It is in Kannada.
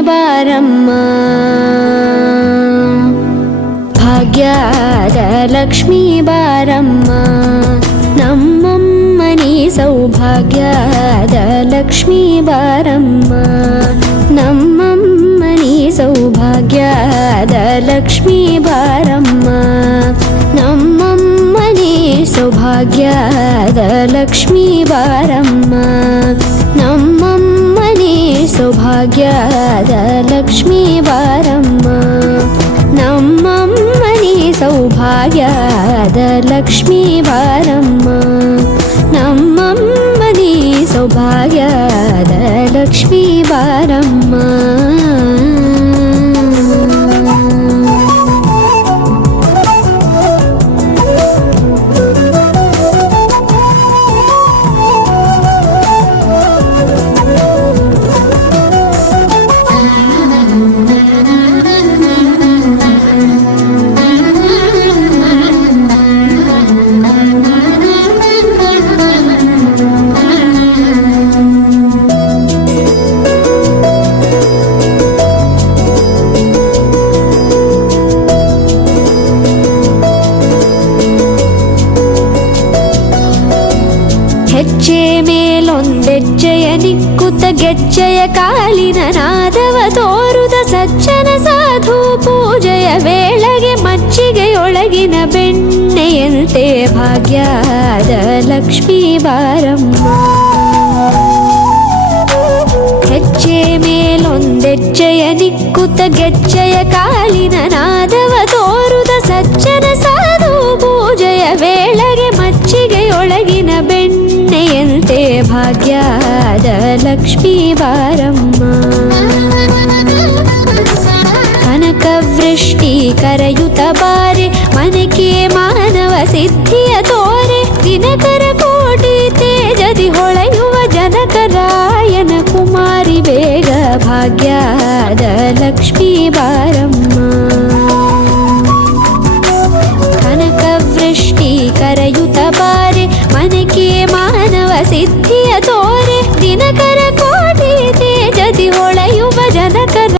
ಬಾರಮ್ಮ ಭಾಗ್ಯದ ಲಕ್ಷ್ಮೀ ಬಾರಮ್ಮ ನಮ್ಮಮ್ಮನಿ ಸೌಭಾಗ್ಯದ ಲಕ್ಷ್ಮೀ ಬಾರಮ್ಮ ನಮ್ಮಮ್ಮನಿ ಸೌಭಾಗ್ಯದ ಲಕ್ಷ್ಮೀ ಬಾರಮ್ಮ ನಮ್ಮಮ್ಮನಿ ಸೌಭಾಗ್ಯದ ಲಕ್ಷ್ಮೀ ಬಾರಮ್ಮ ನಮ್ಮಮ್ಮನಿ ಸೌಭಾಗ್ಯದ ಲಕ್ಷ್ಮೀ ಬಾರಮ್ಮ ನಮ್ಮಮ್ಮನಿ ಸೌಭಾಗ್ಯದ ಲಕ್ಷ್ಮೀ ಬಾರಮ್ಮ ನಮ್ಮಮ್ಮನಿ ಸೌಭಾಗ್ಯದ ಲಕ್ಷ್ಮೀ ಬಾರಮ್ಮ ಹೆಜ್ಜೆ ಮೇಲೊಂದೆಜ್ಜೆಯ ನಿಕ್ಕುತ್ತ ಗೆಜ್ಜೆಯ ಕಾಲಿನ ನಾದವ ತೋರುದ ಸಜ್ಜನ ಸಾಧು ಪೂಜೆಯ ವೇಳೆಗೆ ಮಜ್ಜಿಗೆಯೊಳಗಿನ ಬೆಣ್ಣೆಯಂತೆ ಭಾಗ್ಯದ ಲಕ್ಷ್ಮೀ ಬಾರಮ್ಮ ಹೆಜ್ಜೆ ಮೇಲೊಂದೆಜ್ಜೆಯ ನಿಕ್ಕುತ್ತ ಗೆಜ್ಜೆಯ ಕಾಲಿನ ನಾದವ ತೋರುದ ಸಜ್ಜನ ಸಾಧು ಪೂಜೆಯ ವೇಳೆಗೆ ಮಜ್ಜಿಗೆಯೊಳಗಿನ ಬೆಣ್ಣೆಯಂತೆ ಭಾಗ್ಯದ ಲಕ್ಷ್ಮೀ ಬಾರಮ್ಮ ಕನಕವೃಷ್ಟಿ ಕರೆಯುತ ಬಾರೆ ಮನಕೆ ಮಾನವ ಸಿದ್ಧಿಯ ತೋರೆ ದಿನಕರ ಕೋಟಿ ತೇಜದಿ ಹೊಳೆಯುವ ಜನಕರಾಯನ ಕುಮಾರಿ ಬೇಗ ಭಾಗ್ಯದ ಲಕ್ಷ್ಮೀ ಬಾರಮ್ಮ